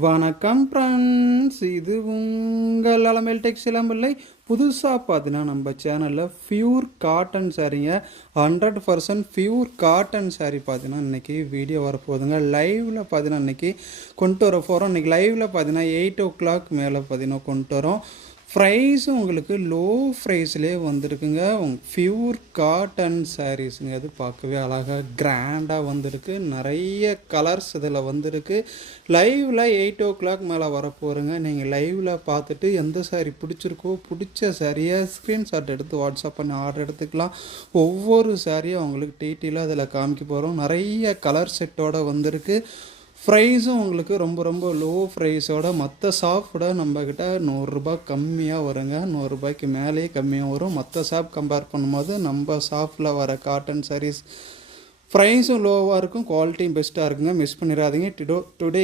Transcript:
வணக்கம் ஃப்ரெண்ட்ஸ், இது உங்கள் அலமேல் டெக்ஸ்டைல் பிள்ளை. புதுசாக பார்த்தீங்கன்னா நம்ம சேனலில் பியூர் காட்டன் சாரீங்க, 100% பியூர் காட்டன் சாரீ பார்த்தீங்கன்னா இன்றைக்கி வீடியோ வரப்போகுதுங்க. லைவில் பார்த்தீங்கன்னா இன்றைக்கி கொண்டு வர போகிறோம். இன்றைக்கி லைவில் பார்த்தீங்கன்னா 8 o'clock மேலே பார்த்தீங்கன்னா கொண்டு வரோம். ப்ரைஸும் உங்களுக்கு லோ ப்ரைஸ்லேயே வந்திருக்குங்க. பியூர் காட்டன் சாரீஸுங்க. அது பார்க்கவே அழகாக கிராண்டாக வந்திருக்கு. நிறைய கலர்ஸ் இதில் வந்திருக்கு. லைவில் 8 o'clock மேலே வரப்போகிறேங்க. நீங்கள் லைவில் பார்த்துட்டு எந்த சாரீ பிடிச்சிருக்கோ பிடிச்ச சாரியை ஸ்க்ரீன்ஷாட் எடுத்து வாட்ஸ்அப் பண்ணி ஆர்டர் எடுத்துக்கலாம். ஒவ்வொரு சாரியும் அவங்களுக்கு டீட்டெயிலாக அதில் காமிக்க போகிறோம். நிறைய கலர் செட்டோடு வந்திருக்கு. ப்ரைஸும் உங்களுக்கு ரொம்ப லோ ப்ரைஸோட மற்ற ஷாப்போட நம்மக்கிட்ட 100 ரூபாய் கம்மியாக வருங்க. 100 ரூபாய்க்கு மேலேயே கம்மியாக வரும். மற்ற ஷாப் கம்பேர் பண்ணும்போது நம்ம ஷாப்பில் வர காட்டன் சாரீஸ் ப்ரைஸும் லோவாக இருக்கும், குவாலிட்டியும் பெஸ்ட்டாக இருக்குங்க. மிஸ் பண்ணிடாதீங்க. டுடே